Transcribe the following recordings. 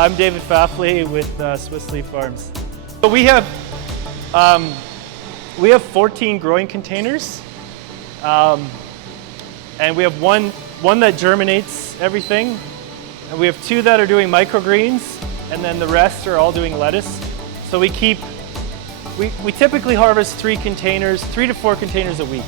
I'm David Fafley with Swiss Leaf Farms. So we have 14 growing containers, and we have one that germinates everything, and we have 2 that are doing microgreens, and then the rest are all doing lettuce. So we typically harvest 3 to 4 containers a week.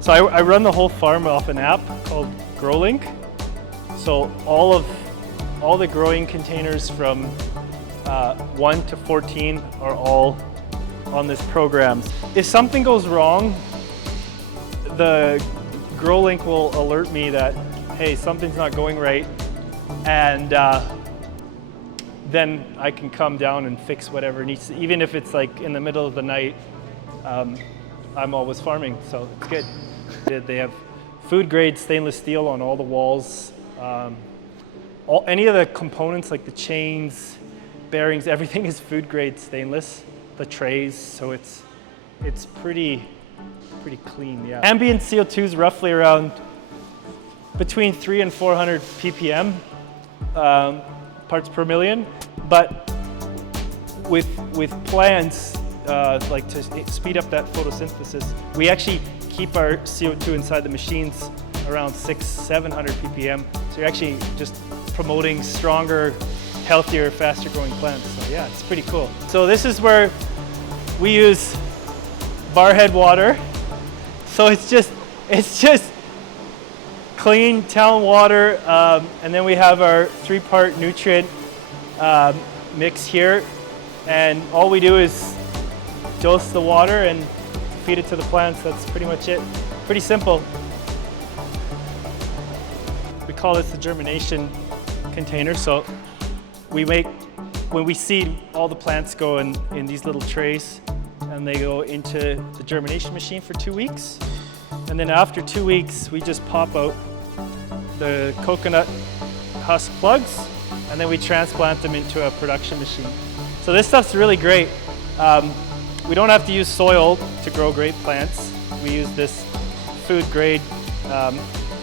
So I run the whole farm off an app called GrowLink. So all the growing containers from 1 to 14 are all on this program. If something goes wrong, the GrowLink will alert me that, hey, something's not going right, and then I can come down and fix whatever needs to, even if it's like in the middle of the night. I'm always farming, so it's good. They have food grade stainless steel on all the walls. Any of the components like the chains, bearings, everything is food grade stainless. The trays, so it's pretty clean. Yeah. Ambient CO2 is roughly around between 300 and 400 ppm parts per million, but with plants like to speed up that photosynthesis, we actually keep our CO2 inside the machines around 600-700 ppm. So you're actually just promoting stronger, healthier, faster growing plants. So yeah, it's pretty cool. So this is where we use barhead water. So it's just clean town water, and then we have our 3-part nutrient mix here, and all we do is dose the water and feed it to the plants. That's pretty much it. Pretty simple. We call this the germination container. So when we seed, all the plants go in these little trays, and they go into the germination machine for 2 weeks. And then after 2 weeks, we just pop out the coconut husk plugs, and then we transplant them into a production machine. So this stuff's really great. We don't have to use soil to grow great plants. We use this food grade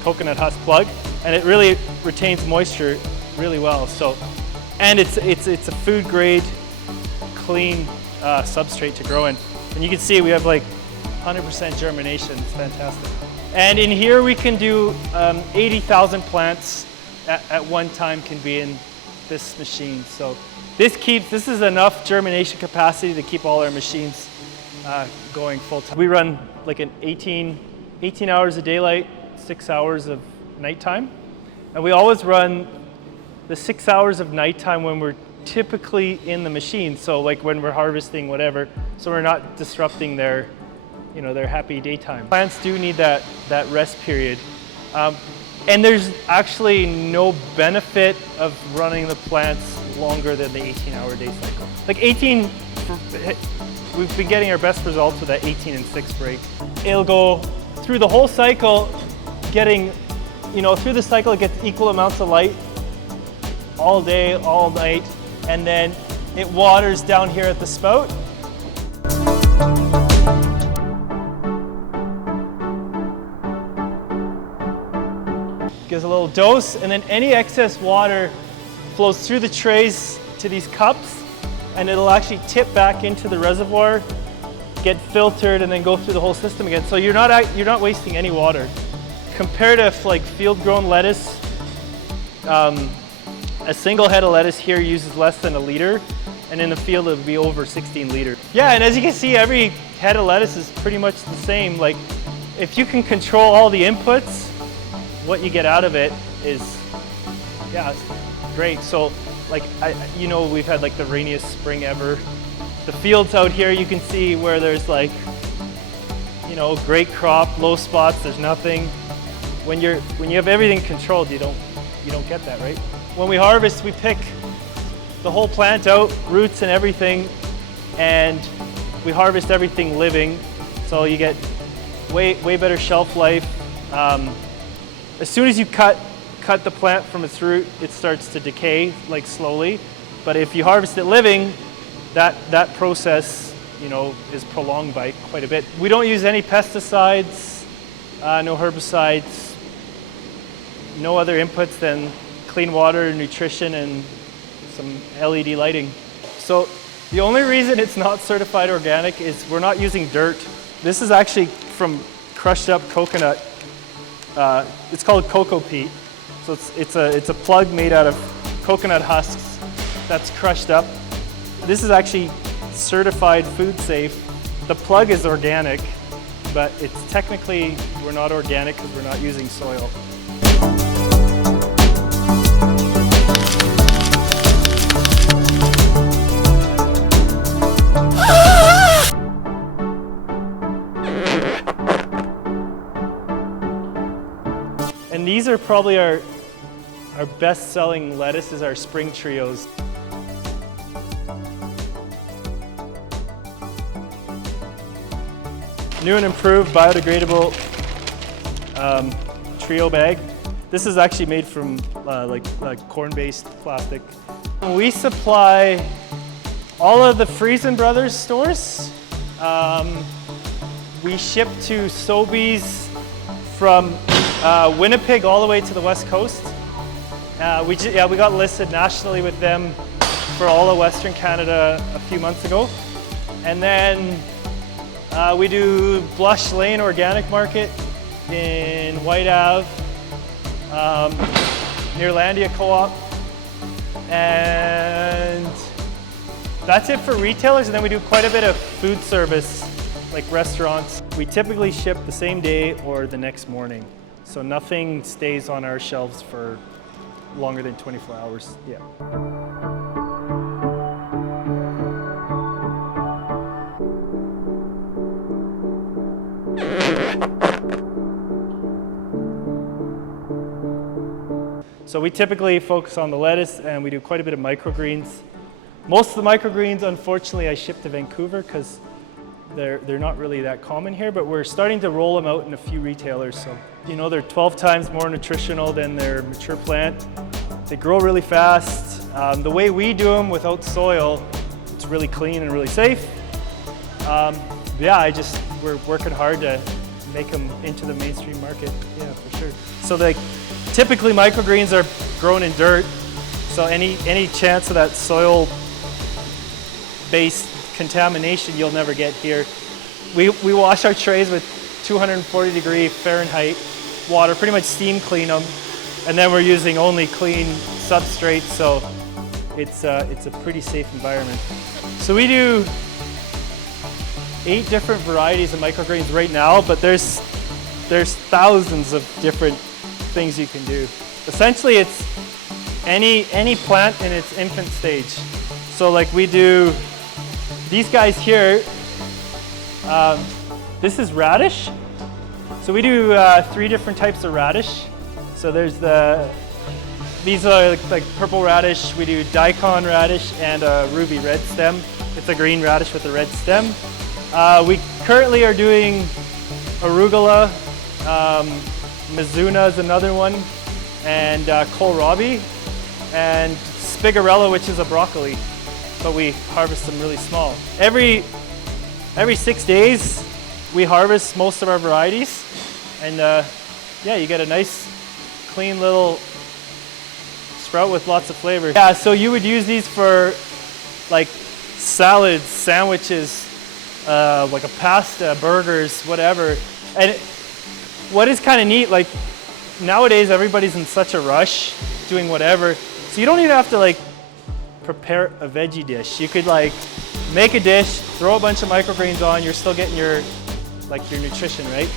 coconut husk plug, and it really retains moisture really well. So, and it's a food grade, clean substrate to grow in. And you can see we have like 100% germination. It's fantastic. And in here we can do 80,000 plants at one time can be in this machine. So this is enough germination capacity to keep all our machines going full time. We run like an 18 18 hours of daylight, 6 hours of nighttime. And we always run the 6 hours of nighttime when we're typically in the machine. So like when we're harvesting, whatever, so we're not disrupting their, you know, their happy daytime. Plants do need that rest period. And there's actually no benefit of running the plants longer than the 18-hour day cycle. Like 18, we've been getting our best results with that 18 and 6 break. It'll go through the whole cycle, getting, you know, through the cycle it gets equal amounts of light all day, all night, and then it waters down here at the spout. Gives a little dose, and then any excess water flows through the trays to these cups, and it'll actually tip back into the reservoir, get filtered, and then go through the whole system again. So you're not wasting any water. Compared to like field-grown lettuce, a single head of lettuce here uses less than 1 liter, and in the field it would be over 16 liters. Yeah, and as you can see, every head of lettuce is pretty much the same. Like, if you can control all the inputs, what you get out of it is, yeah, it's great. So, like, you know, we've had like the rainiest spring ever. The fields out here, you can see where there's like, you know, great crop, low spots, there's nothing. When you have everything controlled, you don't get that, right? When we harvest, we pick the whole plant out, roots and everything, and we harvest everything living. So you get way better shelf life. As soon as you cut the plant from its root, it starts to decay, like slowly. But if you harvest it living, that process, you know, is prolonged by quite a bit. We don't use any pesticides, no herbicides, no other inputs than clean water, nutrition, and some LED lighting. So the only reason it's not certified organic is we're not using dirt. This is actually from crushed up coconut. It's called cocoa peat. So it's a plug made out of coconut husks that's crushed up. This is actually certified food safe. The plug is organic, but it's technically, we're not organic because we're not using soil. And these are probably our best-selling lettuces, our spring trios. New and improved biodegradable trio bag. This is actually made from like corn-based plastic. We supply all of the Friesen Brothers stores. We ship to Sobeys from Winnipeg all the way to the West Coast. We got listed nationally with them for all of Western Canada a few months ago. And then we do Blush Lane Organic Market in White Ave, near Landia Co-op. And that's it for retailers. And then we do quite a bit of food service, like restaurants. We typically ship the same day or the next morning. So nothing stays on our shelves for longer than 24 hours. Yeah. So we typically focus on the lettuce, and we do quite a bit of microgreens. Most of the microgreens, unfortunately, I ship to Vancouver because they're not really that common here, but we're starting to roll them out in a few retailers. So, you know, they're 12 times more nutritional than their mature plant. They grow really fast. The way we do them without soil, it's really clean and really safe. Yeah, we're working hard to make them into the mainstream market. Yeah, for sure. So typically microgreens are grown in dirt. So any chance of that soil-based contamination you'll never get here. We wash our trays with 240 Fahrenheit water, pretty much steam clean them, and then we're using only clean substrates, so it's a pretty safe environment. So we do 8 different varieties of microgreens right now, but there's there's thousands of different things you can do. Essentially, it's any plant in its infant stage. So like we do these guys here. This is radish. So we do 3 different types of radish. So there's these are like purple radish. We do daikon radish and a ruby red stem. It's a green radish with a red stem. We currently are doing arugula, mizuna is another one, and kohlrabi, and spigarella, which is a broccoli, but we harvest them really small. Every 6 days, we harvest most of our varieties, and yeah, you get a nice, clean little sprout with lots of flavor. Yeah, so you would use these for like salads, sandwiches, like a pasta, burgers, whatever. And what is kind of neat, like nowadays everybody's in such a rush doing whatever, so you don't even have to like prepare a veggie dish. You could like make a dish, throw a bunch of microgreens on, you're still getting your nutrition, right?